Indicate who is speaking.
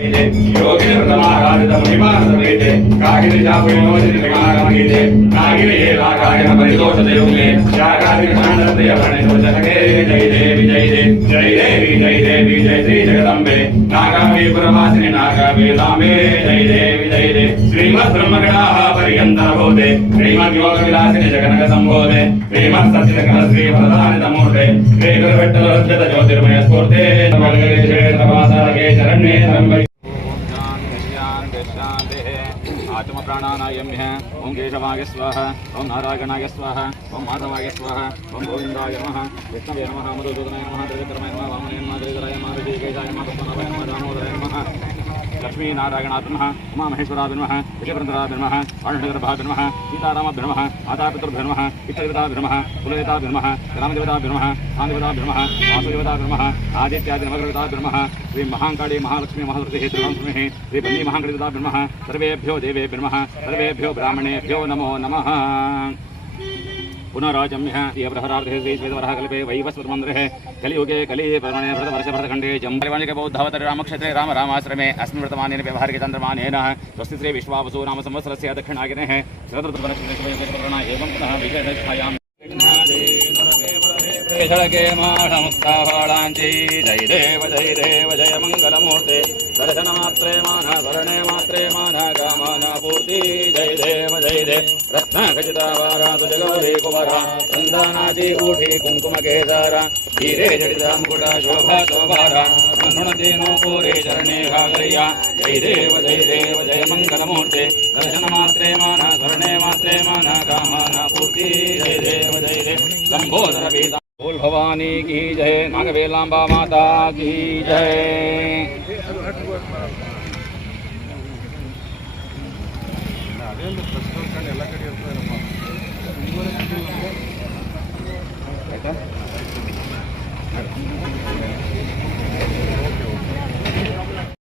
Speaker 1: योगिनि प्रथमाराधित महिमासमेते कागिनि चापुयोजिनि विमागमगीते नागिनि ये लागायन परिदोष देवुले यागादि काण्डत्रय प्रणितो जनके जय देवी जय देवी जय देवी जय देवी जय श्री जगदम्बे नागावी पुरवासिनि नागावी लाम्बे जय देवी जय देवी श्रीमद् ब्रह्मगणाः पर्यन्तरभूते श्रीमद् योगविलासिनि जगनक सम्भोधे श्रीमत् सत्यजगन श्री वरदानितमूर्ते श्री गुरुविठ्ठलरुद्रत ज्योतिर्मय स्फूर्ते नमः क्षेत्रवासारके शरण्ये
Speaker 2: प्राणानायम्य ओम केशवाय स्वाह ओम नारायणाय स्वाह ओम माधवाय स्वाह ओम गोविंदाय नम। विष्णवे नम, मधुसूदनाय नम, त्रिविक्रमाय नम, वामनाय नम त्रिविक्रमाय नम, ऋषिकेशाय नमः पद्मनाभाय नमः दामोदराय नमः लक्ष्मी नारायणाय नमः उमा महेश्वराय नमः ऋषिवृन्दराय नमः अरुणगर्भाय नमः सीतारामाय नमः मातापितृभ्यो नमः इष्टदेवताभ्यो नमः कुलदेवताभ्यो नमः ग्रामदेवताभ्यो नमः स्थानदेवताभ्यो नमः वासुदेवताभ्यो नमः आदित्यादि नवग्रहदेवताभ्यो नमः श्री महाकाली महालक्ष्मी महासरस्वती त्रिभुवनस्मि श्री बन्दी महागणदेवताभ्यो नमः सर्वेभ्यो देवेभ्यो सर्वेभ्यो ब्राह्मणेभ्यो नमो नमः। पुनराजम्य ये प्रहरार्थे श्री श्वेतवरः कल्पे वैवस्वतमन्दिरे कलियुगे कली प्रमाणे भरतवर्ष भरतखण्डे जम्बलिवाणिके बौद्धवत रामक्षेत्रे राम रामाश्रमे अस्मिन् वर्तमानेन व्यवहारिके चन्द्रमानेन स्वस्ति श्री विश्वावसु नाम संवत्सरस्य दक्षिणागिनेः शरदृतवनक्षेत्रशुभयशुभकरणा एवं पुनः जय देव जय देव जय मंगलमूर्ते दर्शन मात्रे मान भरणे मात्रे मान कामना पूर्ती जय देव जय देव रत्न खचिता वारा तुझ गौरी कुमारा चंदनाची उठी कुंकुम केसारा हिरे जडिता मुकुटा शोभा शोभारा म्हणते नो पुरे चरणे घागरिया जय देव जय देव जय मंगलमूर्ते दर्शन मात्रे मान भरणे मात्रे मान कामना पूर्ती जय देव जय देव लंबोदर पीता बोल भवानी की जय नागवेलांबा माता की जय ಆಯ್ತಾ Thank you.